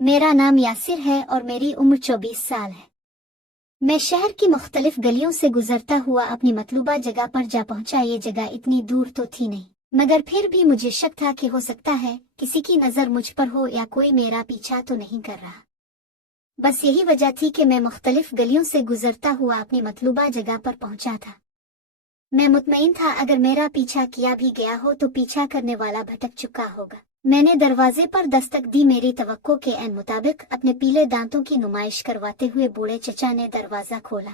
मेरा नाम यासिर है और मेरी उम्र 24 साल है। मैं शहर की मुख्तलिफ गलियों से गुजरता हुआ अपनी मतलूबा जगह पर जा पहुंचा। ये जगह इतनी दूर तो थी नहीं, मगर फिर भी मुझे शक था कि हो सकता है किसी की नज़र मुझ पर हो या कोई मेरा पीछा तो नहीं कर रहा। बस यही वजह थी कि मैं मुख्तलिफ गलियों से गुजरता हुआ अपनी मतलूबा जगह पर पहुंचा था। मैं मुतमईन था अगर मेरा पीछा किया भी गया हो तो पीछा करने वाला भटक चुका होगा। मैंने दरवाजे पर दस्तक दी। मेरी तवक्को के ऐन मुताबिक अपने पीले दांतों की नुमाइश करवाते हुए बूढ़े चचा ने दरवाजा खोला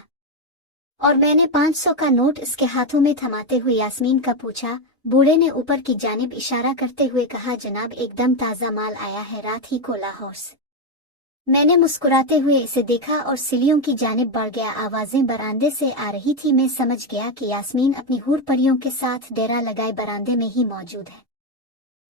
और मैंने 500 का नोट इसके हाथों में थमाते हुए यास्मीन का पूछा। बूढ़े ने ऊपर की जानिब इशारा करते हुए कहा, जनाब एकदम ताज़ा माल आया है, रात ही को लाहौर से। मैंने मुस्कुराते हुए इसे देखा और सिलियों की जानिब बढ़ गया। आवाजें बरामदे से आ रही थी। मैं समझ गया कि यास्मीन अपनी हूर परियों के साथ डेरा लगाए बरामदे में ही मौजूद है।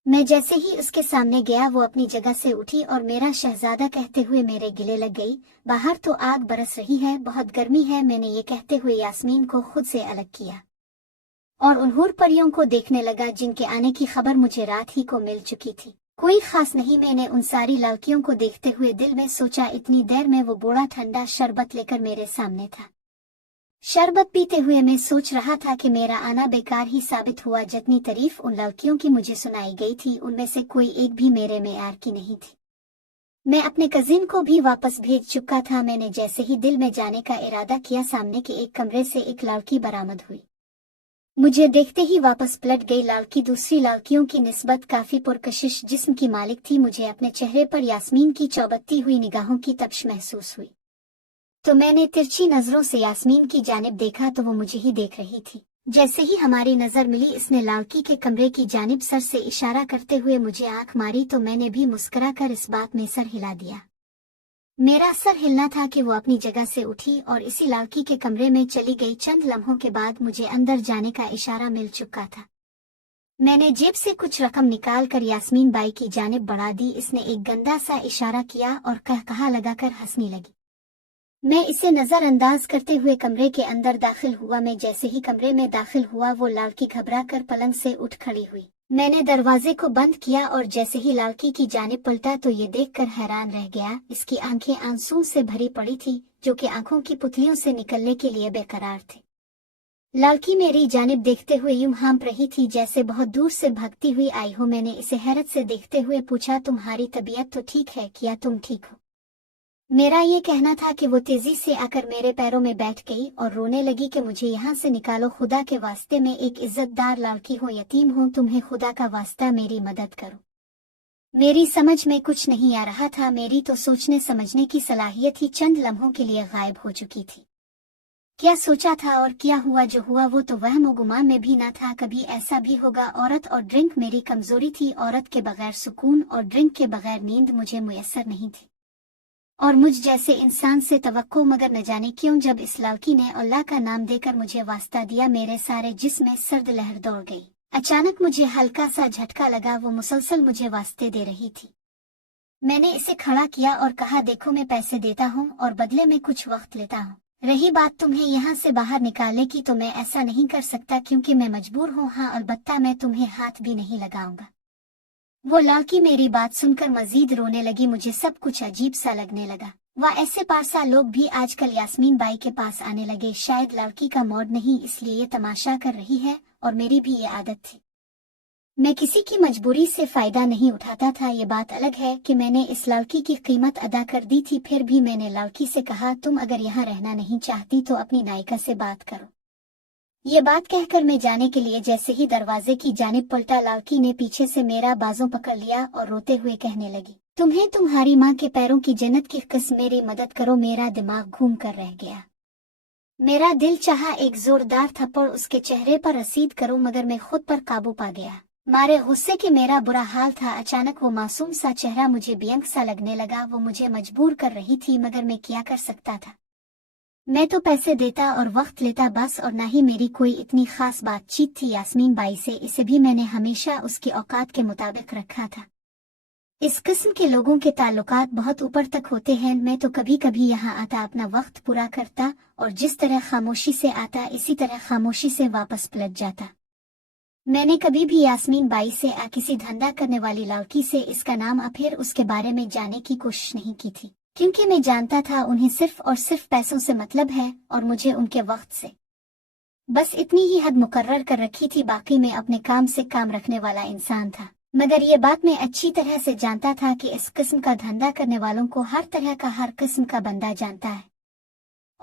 मैं जैसे ही उसके सामने गया वो अपनी जगह से उठी और मेरा शहजादा कहते हुए मेरे गिले लग गई। बाहर तो आग बरस रही है, बहुत गर्मी है। मैंने ये कहते हुए यास्मीन को खुद से अलग किया और उन हूर परियों को देखने लगा जिनके आने की खबर मुझे रात ही को मिल चुकी थी। कोई खास नहीं। मैंने उन सारी लड़कियों को देखते हुए दिल में सोचा, इतनी देर में वो बूढ़ा ठंडा शरबत लेकर मेरे सामने था। शरबत पीते हुए मैं सोच रहा था कि मेरा आना बेकार ही साबित हुआ। जितनी तारीफ उन लड़कियों की मुझे सुनाई गई थी उनमें से कोई एक भी मेरे मेयार की नहीं थी। मैं अपने कजिन को भी वापस भेज चुका था। मैंने जैसे ही दिल में जाने का इरादा किया, सामने के एक कमरे से एक लड़की बरामद हुई। मुझे देखते ही वापस पलट गई। लड़की दूसरी लड़कियों की निस्बत काफी पुरकशिश जिस्म की मालिक थी। मुझे अपने चेहरे पर यास्मीन की चौबत्ती हुई निगाहों की तपिश महसूस हुई तो मैंने तिरछी नजरों से यास्मीन की जानिब देखा तो वो मुझे ही देख रही थी। जैसे ही हमारी नजर मिली इसने लड़की के कमरे की जानिब सर से इशारा करते हुए मुझे आंख मारी तो मैंने भी मुस्कुरा कर इस बात में सर हिला दिया। मेरा सर हिलना था कि वो अपनी जगह से उठी और इसी लड़की के कमरे में चली गई। चंद लम्हों के बाद मुझे अंदर जाने का इशारा मिल चुका था। मैंने जेब से कुछ रकम निकाल कर यास्मीन बाई की जानिब बढ़ा दी। इसने एक गंदा सा इशारा किया और कहा लगाकर हंसने लगी। मैं इसे नजरअंदाज करते हुए कमरे के अंदर दाखिल हुआ। मैं जैसे ही कमरे में दाखिल हुआ वो लड़की घबरा कर पलंग से उठ खड़ी हुई। मैंने दरवाजे को बंद किया और जैसे ही लड़की की जानिब पलटा तो ये देखकर हैरान रह गया। इसकी आंखें आंसू से भरी पड़ी थी जो कि आंखों की पुतलियों से निकलने के लिए बेकरार थे। लड़की मेरी जानिब देखते हुए यूं हाँप रही थी जैसे बहुत दूर से भागती हुई आई हो। मैंने इसे हैरत से देखते हुए पूछा, तुम्हारी तबीयत तो ठीक है क्या, तुम ठीक हो? मेरा ये कहना था कि वो तेजी से आकर मेरे पैरों में बैठ गई और रोने लगी कि मुझे यहाँ से निकालो, खुदा के वास्ते मैं एक इज्जतदार लड़की हूँ, यतीम हूँ, तुम्हें खुदा का वास्ता मेरी मदद करो। मेरी समझ में कुछ नहीं आ रहा था। मेरी तो सोचने समझने की सलाहियत ही चंद लम्हों के लिए गायब हो चुकी थी। क्या सोचा था और क्या हुआ जो हुआ वो तो वहम गुमान में भी ना था। कभी ऐसा भी होगा। औरत और ड्रिंक मेरी कमजोरी थी। औरत के बगैर सुकून और ड्रिंक के बगैर नींद मुझे मुयस्सर नहीं थी और मुझ जैसे इंसान से तवक्को, मगर न जाने क्यों जब इस लड़की ने अल्लाह का नाम देकर मुझे वास्ता दिया मेरे सारे जिस्म में सर्द लहर दौड़ गई। अचानक मुझे हल्का सा झटका लगा। वो मुसलसल मुझे वास्ते दे रही थी। मैंने इसे खड़ा किया और कहा, देखो मैं पैसे देता हूँ और बदले में कुछ वक्त लेता हूँ। रही बात तुम्हें यहाँ से बाहर निकालने की तो मैं ऐसा नहीं कर सकता क्योंकि मैं मजबूर हूँ। हाँ अलबत्ता मैं तुम्हें हाथ भी नहीं लगाऊंगा। वो लड़की मेरी बात सुनकर मजीद रोने लगी। मुझे सब कुछ अजीब सा लगने लगा। वह ऐसे पारसा लोग भी आजकल यास्मीन बाई के पास आने लगे। शायद लड़की का मूड नहीं इसलिए ये तमाशा कर रही है और मेरी भी ये आदत थी। मैं किसी की मजबूरी से फायदा नहीं उठाता था। ये बात अलग है कि मैंने इस लड़की की कीमत अदा कर दी थी। फिर भी मैंने लड़की से कहा, तुम अगर यहाँ रहना नहीं चाहती तो अपनी नायिका से बात करो। ये बात कहकर मैं जाने के लिए जैसे ही दरवाजे की जानिब पलटा लड़की ने पीछे से मेरा बाजू पकड़ लिया और रोते हुए कहने लगी, तुम्हें तुम्हारी माँ के पैरों की जन्नत की कसम, मेरी मदद करो। मेरा दिमाग घूम कर रह गया। मेरा दिल चाहा एक जोरदार थप्पड़ उसके चेहरे पर रसीद करूं मगर मैं खुद पर काबू पा गया। मारे गुस्से के मेरा बुरा हाल था। अचानक वो मासूम सा चेहरा मुझे बेअंग सा लगने लगा। वो मुझे मजबूर कर रही थी मगर मैं क्या कर सकता था। मैं तो पैसे देता और वक्त लेता बस, और ना ही मेरी कोई इतनी खास बातचीत थी यास्मीन बाई से। इसे भी मैंने हमेशा उसके औकात के मुताबिक रखा था। इस किस्म के लोगों के ताल्लुकात बहुत ऊपर तक होते हैं। मैं तो कभी कभी यहाँ आता, अपना वक्त पूरा करता और जिस तरह खामोशी से आता इसी तरह खामोशी से वापस पलट जाता। मैंने कभी भी यास्मीन बाई से किसी धंधा करने वाली लड़की से इसका नाम फिर उसके बारे में जानने की कोशिश नहीं की थी, क्योंकि मैं जानता था उन्हें सिर्फ और सिर्फ पैसों से मतलब है और मुझे उनके वक्त से बस इतनी ही हद मुकर्रर कर रखी थी। बाकी मैं अपने काम से काम रखने वाला इंसान था, मगर ये बात मैं अच्छी तरह से जानता था कि इस किस्म का धंधा करने वालों को हर तरह का हर किस्म का बंदा जानता है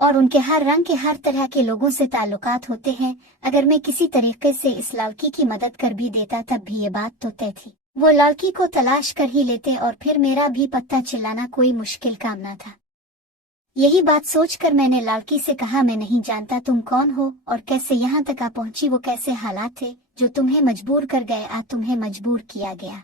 और उनके हर रंग के हर तरह के लोगों से ताल्लुकात होते हैं। अगर मैं किसी तरीके से इस लड़की की मदद कर भी देता तब भी ये बात तो तय थी, वो लड़की को तलाश कर ही लेते और फिर मेरा भी पता चिल्लाना कोई मुश्किल काम ना था। यही बात सोचकर मैंने लड़की से कहा, मैं नहीं जानता तुम कौन हो और कैसे यहाँ तक पहुंची, वो कैसे हालात थे जो तुम्हें मजबूर कर गए, तुम्हें मजबूर किया गया।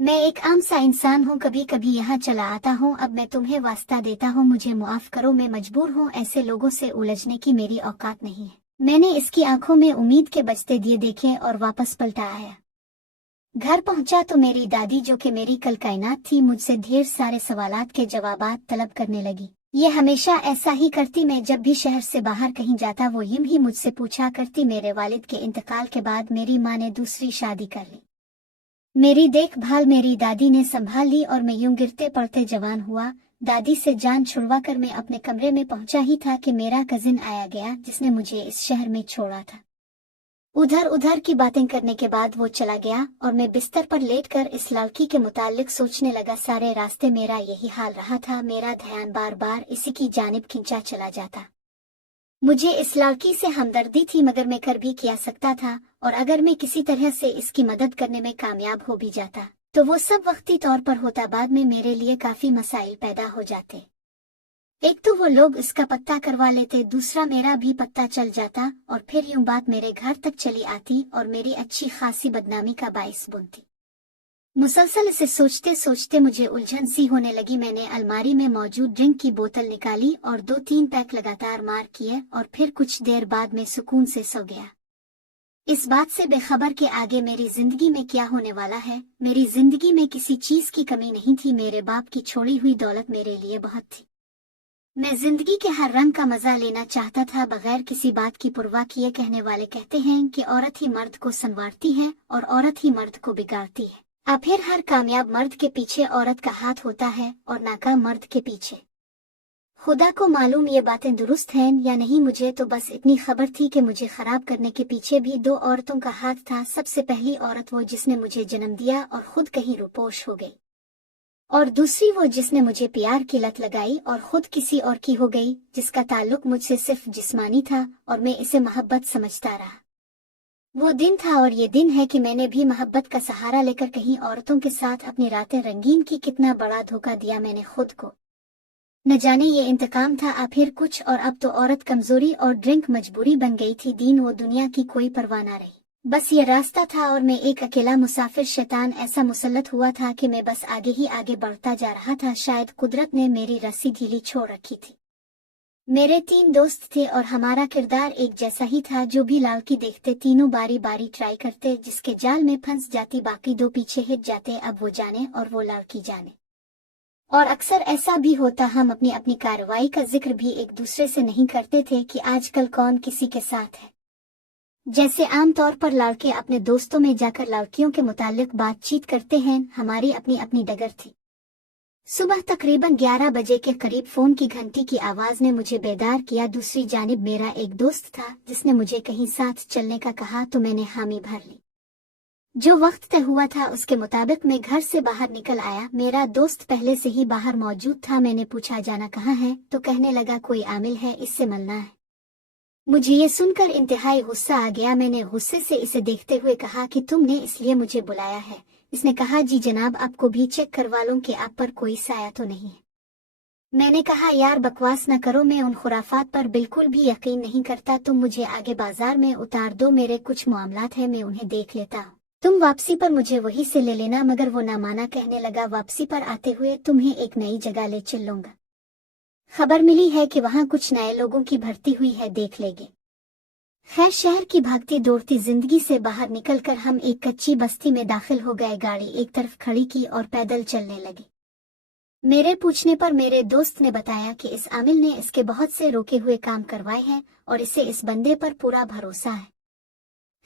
मैं एक आम सा इंसान हूँ, कभी कभी यहाँ चला आता हूँ। अब मैं तुम्हें वास्ता देता हूँ, मुझे मुआफ करो, मैं मजबूर हूँ, ऐसे लोगों से उलझने की मेरी औकात नहीं है। मैंने इसकी आंखों में उम्मीद के बजते दिए देखे और वापस पलटा आया। घर पहुंचा तो मेरी दादी, जो कि मेरी कल कायनात थी, मुझसे ढेर सारे सवालात के जवाबात तलब करने लगी। ये हमेशा ऐसा ही करती, मैं जब भी शहर से बाहर कहीं जाता वो यूं ही मुझसे पूछा करती। मेरे वालिद के इंतकाल के बाद मेरी माँ ने दूसरी शादी कर ली। मेरी देखभाल मेरी दादी ने संभाल ली और मैं यूं गिरते पड़ते जवान हुआ। दादी से जान छुड़वा कर मैं अपने कमरे में पहुंचा ही था कि मेरा कजिन आया गया, जिसने मुझे इस शहर में छोड़ा था। उधर उधर की बातें करने के बाद वो चला गया और मैं बिस्तर पर लेटकर इस लड़की के मुताल्लिक सोचने लगा। सारे रास्ते मेरा यही हाल रहा था, मेरा ध्यान बार बार इसी की जानिब खिंचा चला जाता। मुझे इस लड़की से हमदर्दी थी, मगर मैं कर भी क्या सकता था, और अगर मैं किसी तरह से इसकी मदद करने में कामयाब हो भी जाता तो वो सब वक्ती तौर पर होता, बाद में मेरे लिए काफी मसाइल पैदा हो जाते। एक तो वो लोग इसका पत्ता करवा लेते, दूसरा मेरा भी पत्ता चल जाता और फिर यूं बात मेरे घर तक चली आती और मेरी अच्छी खासी बदनामी का बाइस बनती। मुसलसल इसे सोचते सोचते मुझे उलझन सी होने लगी। मैंने अलमारी में मौजूद ड्रिंक की बोतल निकाली और 2-3 पैक लगातार मार किए और फिर कुछ देर बाद मैं सुकून से सो गया, इस बात से बेखबर कि आगे मेरी जिंदगी में क्या होने वाला है। मेरी जिंदगी में किसी चीज की कमी नहीं थी, मेरे बाप की छोड़ी हुई दौलत मेरे लिए बहुत थी। मैं जिंदगी के हर रंग का मजा लेना चाहता था, बगैर किसी बात की परवाह किए। कहने वाले कहते हैं कि औरत ही मर्द को संवारती है और औरत ही मर्द को बिगाड़ती है। अब फिर हर कामयाब मर्द के पीछे औरत का हाथ होता है और नाकाम मर्द के पीछे। खुदा को मालूम ये बातें दुरुस्त हैं या नहीं, मुझे तो बस इतनी खबर थी कि मुझे खराब करने के पीछे भी 2 औरतों का हाथ था। सबसे पहली औरत वो जिसने मुझे जन्म दिया और खुद कहीं रुपोश हो गई, और दूसरी वो जिसने मुझे प्यार की लत लगाई और खुद किसी और की हो गई, जिसका ताल्लुक मुझसे सिर्फ जिस्मानी था और मैं इसे मोहब्बत समझता रहा। वो दिन था और ये दिन है कि मैंने भी मोहब्बत का सहारा लेकर कहीं औरतों के साथ अपनी रातें रंगीन की। कितना बड़ा धोखा दिया मैंने खुद को, न जाने ये इंतकाम था फिर कुछ, और अब तो औरत कमजोरी और ड्रिंक मजबूरी बन गई थी। दीन वो दुनिया की कोई परवाह ना रही, बस ये रास्ता था और मैं एक अकेला मुसाफिर। शैतान ऐसा मुसल्लत हुआ था कि मैं बस आगे ही आगे बढ़ता जा रहा था। शायद कुदरत ने मेरी रस्सी ढीली छोड़ रखी थी। मेरे 3 दोस्त थे और हमारा किरदार एक जैसा ही था। जो भी लड़की देखते तीनों बारी बारी ट्राई करते, जिसके जाल में फंस जाती बाकी 2 पीछे हिट जाते। अब वो जाने और वो लड़की जाने, और अक्सर ऐसा भी होता हम अपनी अपनी कार्रवाई का जिक्र भी एक दूसरे से नहीं करते थे कि आजकल कौन किसी के साथ है। जैसे आमतौर पर लड़के अपने दोस्तों में जाकर लड़कियों के मुतालिक बातचीत करते हैं, हमारी अपनी अपनी डगर थी। सुबह तकरीबन 11 बजे के करीब फोन की घंटी की आवाज ने मुझे बेदार किया। दूसरी जानिब मेरा एक दोस्त था जिसने मुझे कहीं साथ चलने का कहा तो मैंने हामी भर ली। जो वक्त तय हुआ था उसके मुताबिक मैं घर से बाहर निकल आया। मेरा दोस्त पहले से ही बाहर मौजूद था। मैंने पूछा जाना कहाँ है, तो कहने लगा कोई आमिल है, इससे मिलना है। मुझे ये सुनकर इंतहाई गुस्सा आ गया। मैंने गुस्से से इसे देखते हुए कहा कि तुमने इसलिए मुझे बुलाया है? इसने कहा जी जनाब, आपको भी चेक करवा लूं कि आप पर कोई साया तो नहीं है। मैंने कहा यार बकवास न करो, मैं उन खुराफात पर बिल्कुल भी यकीन नहीं करता। तुम मुझे आगे बाजार में उतार दो, मेरे कुछ मामलात हैं, मैं उन्हें देख लेता हूँ। तुम वापसी पर मुझे वहीं से ले लेना। मगर वो ना माना, कहने लगा वापसी पर आते हुए तुम्हें एक नई जगह ले चल लूंगा। खबर मिली है कि वहाँ कुछ नए लोगों की भर्ती हुई है, देख लेंगे। खैर शहर की भागती दौड़ती जिंदगी से बाहर निकलकर हम एक कच्ची बस्ती में दाखिल हो गए। गाड़ी एक तरफ खड़ी की और पैदल चलने लगे। मेरे पूछने पर मेरे दोस्त ने बताया कि इस आमिल ने इसके बहुत से रोके हुए काम करवाए हैं और इसे इस बंदे पर पूरा भरोसा है।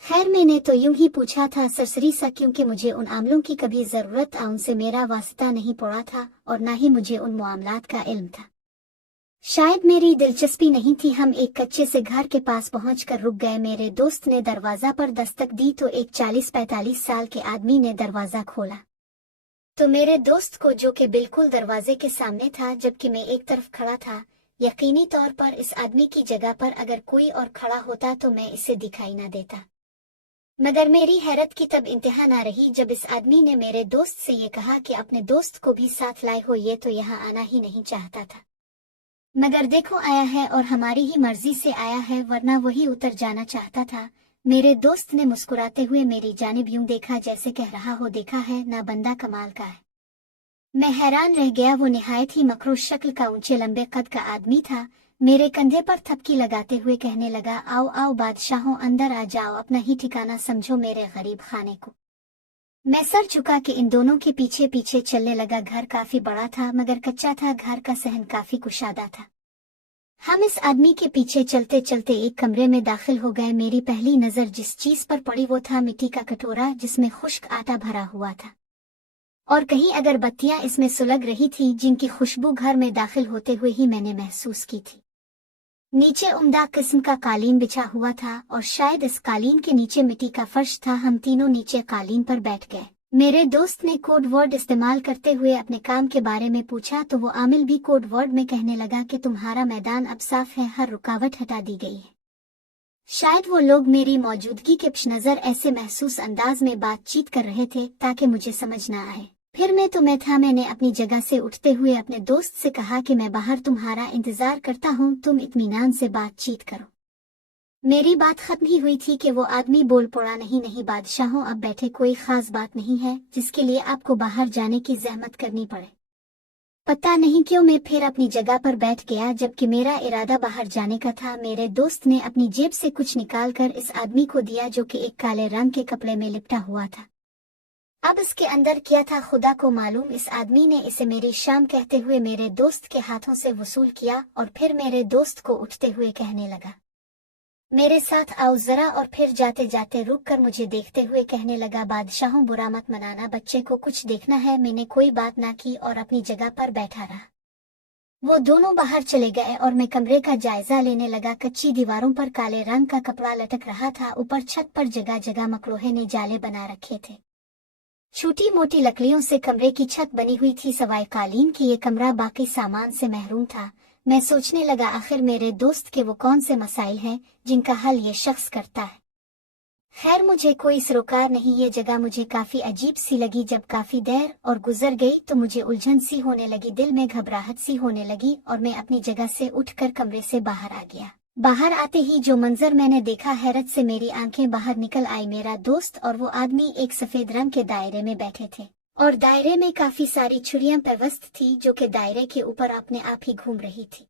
खैर मैंने तो यूं ही पूछा था सरसरी सा, क्योंकि मुझे उन आमलों की कभी जरूरत उनसे मेरा वास्ता नहीं पड़ा था और ना ही मुझे उन मामलात का इल्म था। शायद मेरी दिलचस्पी नहीं थी। हम एक कच्चे से घर के पास पहुंचकर रुक गए। मेरे दोस्त ने दरवाजा पर दस्तक दी तो एक 40-45 साल के आदमी ने दरवाजा खोला। तो मेरे दोस्त को, जो कि बिल्कुल दरवाजे के सामने था जबकि मैं एक तरफ खड़ा था, यकीनी तौर पर इस आदमी की जगह पर अगर कोई और खड़ा होता तो मैं इसे दिखाई न देता। मगर मेरी हैरत की तब इंतहा न रही जब इस आदमी ने मेरे दोस्त से ये कहा कि अपने दोस्त को भी साथ लाए हो, ये तो यहाँ आना ही नहीं चाहता था, मगर देखो आया है और हमारी ही मर्जी से आया है, वरना वही उतर जाना चाहता था। मेरे दोस्त ने मुस्कुराते हुए मेरी जानिब यूं देखा जैसे कह रहा हो, देखा है ना, बंदा कमाल का है। मैं हैरान रह गया। वो निहायत ही मखरूश शक्ल का, ऊंचे लंबे कद का आदमी था। मेरे कंधे पर थपकी लगाते हुए कहने लगा, आओ आओ बादशाहों, अंदर आ जाओ, अपना ही ठिकाना समझो मेरे गरीब खाने को। मैं सर झुका के इन दोनों के पीछे पीछे चलने लगा। घर काफी बड़ा था मगर कच्चा था। घर का सहन काफी कुशादा था। हम इस आदमी के पीछे चलते चलते एक कमरे में दाखिल हो गए। मेरी पहली नजर जिस चीज पर पड़ी वो था मिट्टी का कटोरा जिसमें खुश्क आटा भरा हुआ था और कहीं अगरबत्तियां इसमें सुलग रही थी, जिनकी खुशबू घर में दाखिल होते हुए ही मैंने महसूस की थी। नीचे उम्दा किस्म का कालीन बिछा हुआ था और शायद इस कालीन के नीचे मिट्टी का फर्श था। हम तीनों नीचे कालीन पर बैठ गए। मेरे दोस्त ने कोड वर्ड इस्तेमाल करते हुए अपने काम के बारे में पूछा तो वो आमिल भी कोड वर्ड में कहने लगा कि तुम्हारा मैदान अब साफ है, हर रुकावट हटा दी गई है। शायद वो लोग मेरी मौजूदगी के पेश नजर ऐसे महसूस अंदाज में बातचीत कर रहे थे ताकि मुझे समझ ना आए। फिर मैं था। मैंने अपनी जगह से उठते हुए अपने दोस्त से कहा कि मैं बाहर तुम्हारा इंतजार करता हूँ, तुम इत्मीनान से बातचीत करो। मेरी बात खत्म ही हुई थी कि वो आदमी बोल पड़ा, नहीं नहीं बादशाहों, अब बैठे, कोई खास बात नहीं है जिसके लिए आपको बाहर जाने की जहमत करनी पड़े। पता नहीं क्यों मैं फिर अपनी जगह पर बैठ गया जबकि मेरा इरादा बाहर जाने का था। मेरे दोस्त ने अपनी जेब से कुछ निकालकर इस आदमी को दिया जो कि एक काले रंग के कपड़े में लिपटा हुआ था। अब इसके अंदर क्या था खुदा को मालूम। इस आदमी ने इसे मेरी शाम कहते हुए मेरे दोस्त के हाथों से वसूल किया और फिर मेरे दोस्त को उठते हुए कहने लगा, मेरे साथ आओ जरा, और फिर जाते जाते रुक कर मुझे देखते हुए कहने लगा, बादशाहों बुरा मत मनाना, बच्चे को कुछ देखना है। मैंने कोई बात ना की और अपनी जगह पर बैठा रहा। वो दोनों बाहर चले गए और मैं कमरे का जायजा लेने लगा। कच्ची दीवारों पर काले रंग का कपड़ा लटक रहा था। ऊपर छत पर जगह जगह मकरोहे ने जाले बना रखे थे। छोटी मोटी लकड़ियों से कमरे की छत बनी हुई थी, सवाए कालीन की ये कमरा बाकी सामान से महरूम था। मैं सोचने लगा, आखिर मेरे दोस्त के वो कौन से मसाइल हैं जिनका हल ये शख्स करता है। खैर मुझे कोई सरोकार नहीं। ये जगह मुझे काफी अजीब सी लगी। जब काफी देर और गुजर गई तो मुझे उलझन सी होने लगी, दिल में घबराहट सी होने लगी और मैं अपनी जगह से उठकर कमरे से बाहर आ गया। बाहर आते ही जो मंजर मैंने देखा, हैरत से मेरी आंखें बाहर निकल आई। मेरा दोस्त और वो आदमी एक सफेद रंग के दायरे में बैठे थे और दायरे में काफी सारी छुरियां पेवस्त थी जो कि दायरे के ऊपर अपने आप ही घूम रही थी।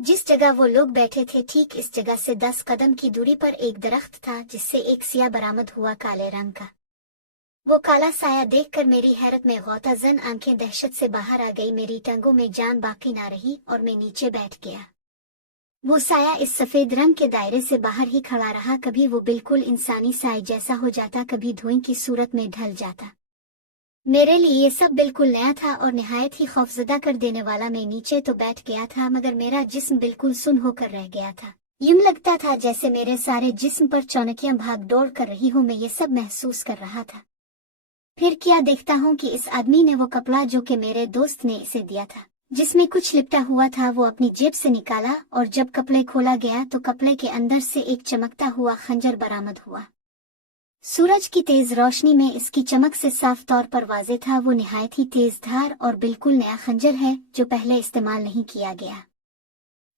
जिस जगह वो लोग बैठे थे ठीक इस जगह से 10 कदम की दूरी पर एक दरख्त था जिससे एक सिया बरामद हुआ काले रंग का। वो काला साया देखकर मेरी हैरत में गौताजन आंखें दहशत से बाहर आ गई। मेरी टंगों में जान बाकी ना रही और मैं नीचे बैठ गया। वो साया इस सफेद रंग के दायरे से बाहर ही खड़ा रहा। कभी वो बिल्कुल इंसानी साए जैसा हो जाता, कभी धुएं की सूरत में ढल जाता। मेरे लिए ये सब बिल्कुल नया था और निहायत ही खौफजदा कर देने वाला। मैं नीचे तो बैठ गया था मगर मेरा जिस्म बिल्कुल सुन्न होकर रह गया था। यूं लगता था जैसे मेरे सारे जिस्म पर चौनकियां भाग दौड़ कर रही हूं। मैं ये सब महसूस कर रहा था। फिर क्या देखता हूं कि इस आदमी ने वो कपड़ा जो कि मेरे दोस्त ने इसे दिया था, जिसमें कुछ लिपटा हुआ था, वो अपनी जेब से निकाला और जब कपड़े खोला गया तो कपड़े के अंदर से एक चमकता हुआ खंजर बरामद हुआ। सूरज की तेज रोशनी में इसकी चमक से साफ तौर पर वाज़ेह था वो निहायत ही तेज धार और बिल्कुल नया खंजर है जो पहले इस्तेमाल नहीं किया गया।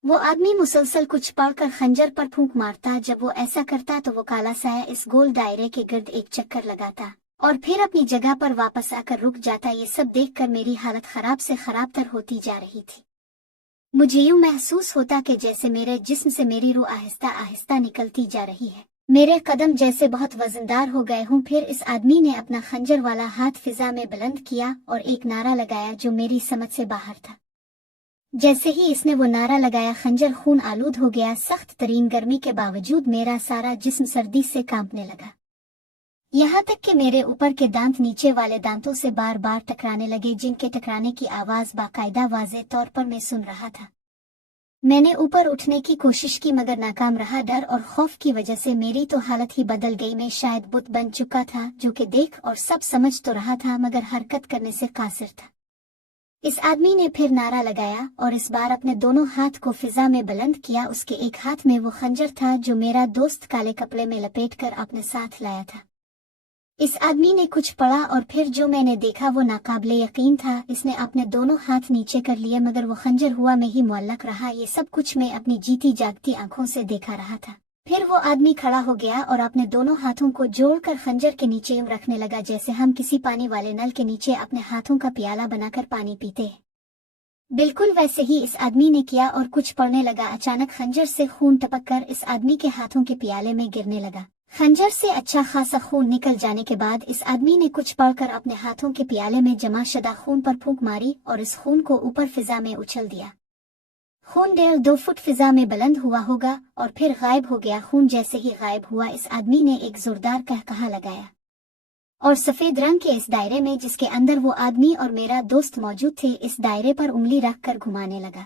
वो आदमी मुसलसल कुछ पढ़कर खंजर पर फूंक मारता। जब वो ऐसा करता तो वो काला साया इस गोल दायरे के गिर्द एक चक्कर लगाता और फिर अपनी जगह पर वापस आकर रुक जाता। ये सब देखकर मेरी हालत खराब से खराब तर होती जा रही थी। मुझे यूं महसूस होता कि जैसे मेरे जिस्म से मेरी रूह आहिस्ता आहिस्ता निकलती जा रही है। मेरे कदम जैसे बहुत वजनदार हो गए हों। फिर इस आदमी ने अपना खंजर वाला हाथ फिजा में बुलंद किया और एक नारा लगाया जो मेरी समझ से बाहर था। जैसे ही इसने वो नारा लगाया, खंजर खून आलूद हो गया। सख्त तरीन गर्मी के बावजूद मेरा सारा जिस्म सर्दी से कांपने लगा, यहाँ तक कि मेरे ऊपर के दांत नीचे वाले दांतों से बार बार टकराने लगे, जिनके टकराने की आवाज बाकायदा वाज़े तौर पर मैं सुन रहा था। मैंने ऊपर उठने की कोशिश की मगर नाकाम रहा। डर और खौफ की वजह से मेरी तो हालत ही बदल गई। मैं शायद बुत बन चुका था, जो कि देख और सब समझ तो रहा था मगर हरकत करने से कासिर था। इस आदमी ने फिर नारा लगाया और इस बार अपने दोनों हाथ को फिजा में बुलंद किया। उसके एक हाथ में वो खंजर था जो मेरा दोस्त काले कपड़े में लपेटकर अपने साथ लाया था। इस आदमी ने कुछ पढ़ा और फिर जो मैंने देखा वो नाकाबिले यकीन था। इसने अपने दोनों हाथ नीचे कर लिए मगर वो खंजर हुआ में ही मुअल्लक रहा। ये सब कुछ मैं अपनी जीती जागती आंखों से देखा रहा था। फिर वो आदमी खड़ा हो गया और अपने दोनों हाथों को जोड़कर खंजर के नीचे यूं रखने लगा जैसे हम किसी पानी वाले नल के नीचे अपने हाथों का प्याला बनाकर पानी पीते हैं। बिल्कुल वैसे ही इस आदमी ने किया और कुछ पड़ने लगा। अचानक खंजर से खून टपककर इस आदमी के हाथों के प्याले में गिरने लगा। खंजर से अच्छा खासा खून निकल जाने के बाद इस आदमी ने कुछ पढ़कर अपने हाथों के प्याले में जमा शुदा खून पर फूंक मारी और इस खून को ऊपर फिजा में उछल दिया। खून 1.5-2 फुट फिजा में बुलंद हुआ होगा और फिर गायब हो गया। खून जैसे ही गायब हुआ, इस आदमी ने एक जोरदार कहकहा लगाया और सफेद रंग के इस दायरे में जिसके अंदर वो आदमी और मेरा दोस्त मौजूद थे, इस दायरे पर उंगली रखकर घुमाने लगा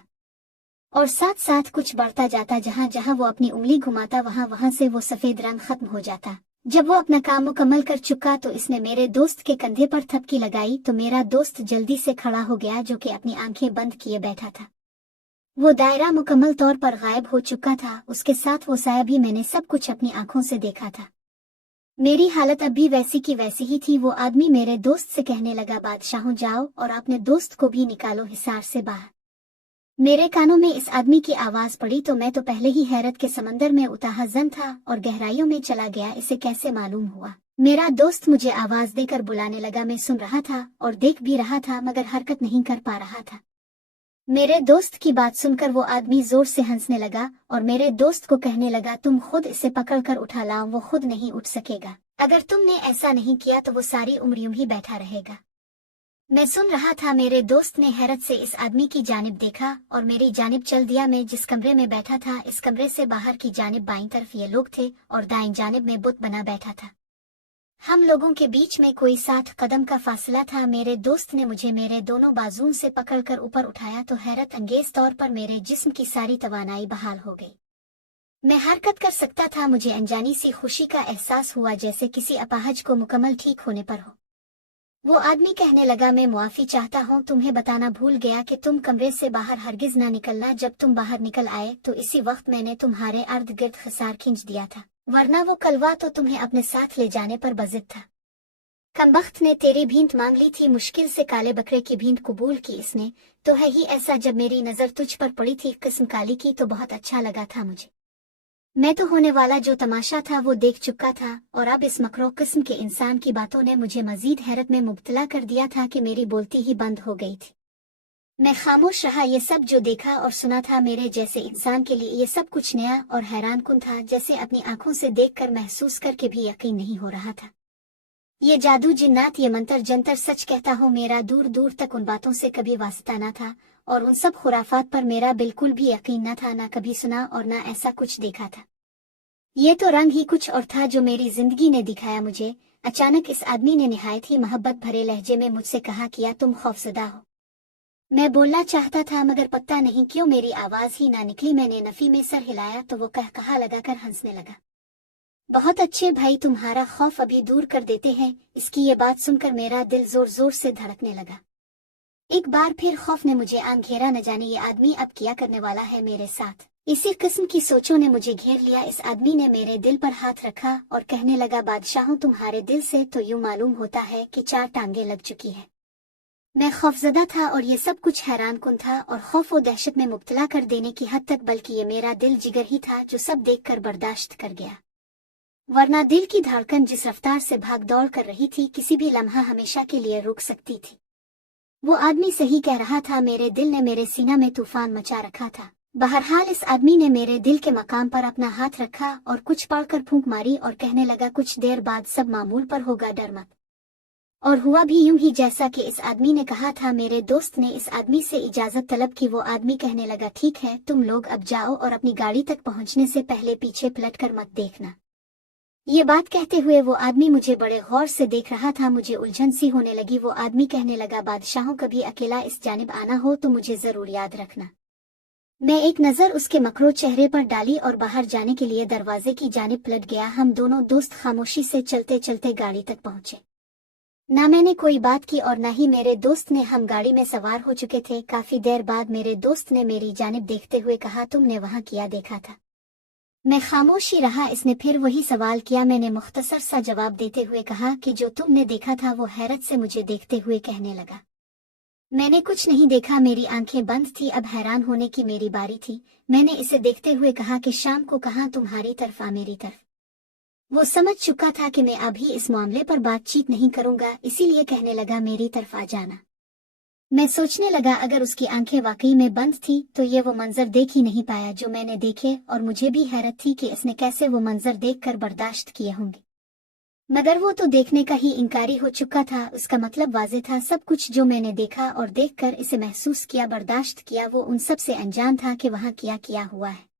और साथ साथ कुछ बढ़ता जाता। जहां जहां वो अपनी उंगली घुमाता वहां वहां से वो सफेद रंग खत्म हो जाता। जब वो अपना काम मुकम्मल कर चुका तो इसने मेरे दोस्त के कंधे पर थपकी लगाई तो मेरा दोस्त जल्दी से खड़ा हो गया, जो कि अपनी आंखें बंद किए बैठा था। वो दायरा मुकम्मल तौर पर गायब हो चुका था, उसके साथ वो साया भी। मैंने सब कुछ अपनी आंखों से देखा था। मेरी हालत अब भी वैसी की वैसी ही थी। वो आदमी मेरे दोस्त से कहने लगा, बादशाहों जाओ और अपने दोस्त को भी निकालो हिसार से बाहर। मेरे कानों में इस आदमी की आवाज पड़ी तो मैं तो पहले ही हैरत के समंदर में उताहजन था और गहराइयों में चला गया। इसे कैसे मालूम हुआ? मेरा दोस्त मुझे आवाज देकर बुलाने लगा। मैं सुन रहा था और देख भी रहा था मगर हरकत नहीं कर पा रहा था। मेरे दोस्त की बात सुनकर वो आदमी जोर से हंसने लगा और मेरे दोस्त को कहने लगा, तुम खुद इसे पकड़कर उठा लाओ, वो खुद नहीं उठ सकेगा। अगर तुमने ऐसा नहीं किया तो वो सारी उम्र यूं ही बैठा रहेगा। मैं सुन रहा था। मेरे दोस्त ने हैरत से इस आदमी की जानिब देखा और मेरी जानिब चल दिया। मैं जिस कमरे में बैठा था, इस कमरे से बाहर की जानिब बाईं तरफ ये लोग थे और दाईं जानिब में बुत बना बैठा था। हम लोगों के बीच में कोई 60 कदम का फासला था। मेरे दोस्त ने मुझे मेरे दोनों बाजुओं से पकड़कर ऊपर उठाया तो हैरत अंगेज तौर पर मेरे जिस्म की सारी तवानाई बहाल हो गई। मैं हरकत कर सकता था। मुझे अनजानी सी खुशी का एहसास हुआ जैसे किसी अपाहज को मुकम्मल ठीक होने पर हो। वो आदमी कहने लगा, मैं मुआफी चाहता हूँ, तुम्हें बताना भूल गया कि तुम कमरे से बाहर हरगिज ना निकलना। जब तुम बाहर निकल आए तो इसी वक्त मैंने तुम्हारे अर्द गिर्द खसार खींच दिया था, वरना वो कलवा तो तुम्हें अपने साथ ले जाने पर बजिद था। कमबख्त ने तेरी भींत मांग ली थी, मुश्किल से काले बकरे की भींत कबूल की इसने। तो है ही ऐसा, जब मेरी नजर तुझ पर पड़ी थी किस्म काली की तो बहुत अच्छा लगा था मुझे। मैं तो होने वाला जो तमाशा था वो देख चुका था और अब इस मकरो किस्म के इंसान की बातों ने मुझे मजीद हैरत में मुब्तला कर दिया था कि मेरी बोलती ही बंद हो गई थी। मैं खामोश रहा। ये सब जो देखा और सुना था, मेरे जैसे इंसान के लिए ये सब कुछ नया और हैरान कुन था, जैसे अपनी आंखों से देखकर महसूस करके भी यकीन नहीं हो रहा था। ये जादू, जिन्नात, ये मंतर जंतर, सच कहता हूँ मेरा दूर दूर तक उन बातों से कभी वास्ता न था और उन सब खुराफात पर मेरा बिल्कुल भी यकीन न था। ना कभी सुना और ना ऐसा कुछ देखा था। ये तो रंग ही कुछ और था जो मेरी जिंदगी ने दिखाया मुझे। अचानक इस आदमी ने निहायत ही मोहब्बत भरे लहजे में मुझसे कहा, किया तुम खौफजदा हो? मैं बोलना चाहता था मगर पता नहीं क्यों मेरी आवाज ही ना निकली। मैंने नफी में सर हिलाया तो वो कहकहा लगाकर हंसने लगा। बहुत अच्छे भाई, तुम्हारा खौफ अभी दूर कर देते हैं। इसकी ये बात सुनकर मेरा दिल जोर जोर से धड़कने लगा। एक बार फिर खौफ ने मुझे आम घेरा। न जाने ये आदमी अब क्या करने वाला है मेरे साथ। इसी किस्म की सोचों ने मुझे घेर लिया। इस आदमी ने मेरे दिल पर हाथ रखा और कहने लगा, बादशाहों, तुम्हारे दिल से तो यूं मालूम होता है कि 4 टांगे लग चुकी है। मैं खौफजदा था और ये सब कुछ हैरान कुन था और खौफ व दहशत में मुब्तला कर देने की हद तक, बल्कि ये मेरा दिल जिगर ही था जो सब देखकर बर्दाश्त कर गया। वरना दिल की धड़कन जिस रफ्तार से भाग दौड़ कर रही थी, किसी भी लम्हा हमेशा के लिए रुक सकती थी। वो आदमी सही कह रहा था। मेरे दिल ने मेरे सीना में तूफान मचा रखा था। बहरहाल इस आदमी ने मेरे दिल के मकाम पर अपना हाथ रखा और कुछ पढ़कर फूंक मारी और कहने लगा, कुछ देर बाद सब मामूल पर होगा, डर मत। और हुआ भी यूं ही जैसा कि इस आदमी ने कहा था। मेरे दोस्त ने इस आदमी से इजाजत तलब की। वो आदमी कहने लगा, ठीक है, तुम लोग अब जाओ और अपनी गाड़ी तक पहुंचने से पहले पीछे पलटकर मत देखना। ये बात कहते हुए वो आदमी मुझे बड़े गौर से देख रहा था। मुझे उलझन सी होने लगी। वो आदमी कहने लगा, बादशाहों, कभी अकेला इस जानिब आना हो तो मुझे जरूर याद रखना। मैं एक नज़र उसके मकरो चेहरे पर डाली और बाहर जाने के लिए दरवाजे की जानिब पलट गया। हम दोनों दोस्त खामोशी से चलते चलते गाड़ी तक पहुंचे। ना मैंने कोई बात की और ना ही मेरे दोस्त ने। हम गाड़ी में सवार हो चुके थे। काफी देर बाद मेरे दोस्त ने मेरी जानिब देखते हुए कहा, तुमने वहां क्या देखा था? मैं खामोशी रहा। इसने फिर वही सवाल किया। मैंने मुख्तसर सा जवाब देते हुए कहा कि जो तुमने देखा था। वो हैरत से मुझे देखते हुए कहने लगा, मैंने कुछ नहीं देखा, मेरी आंखें बंद थी। अब हैरान होने की मेरी बारी थी। मैंने इसे देखते हुए कहा कि शाम को कहाँ, तुम्हारी तरफ आ मेरी तरफ। वो समझ चुका था कि मैं अभी इस मामले पर बातचीत नहीं करूंगा, इसीलिए कहने लगा, मेरी तरफ आ जाना। मैं सोचने लगा, अगर उसकी आंखें वाकई में बंद थी तो ये वो मंजर देख ही नहीं पाया जो मैंने देखे, और मुझे भी हैरत थी कि इसने कैसे वो मंजर देखकर बर्दाश्त किए होंगे। मगर वो तो देखने का ही इनकारी हो चुका था। उसका मतलब वाज़ेह था। सब कुछ जो मैंने देखा और देखकर इसे महसूस किया, बर्दाश्त किया, वो उन सब से अनजान था कि वहाँ क्या किया हुआ है।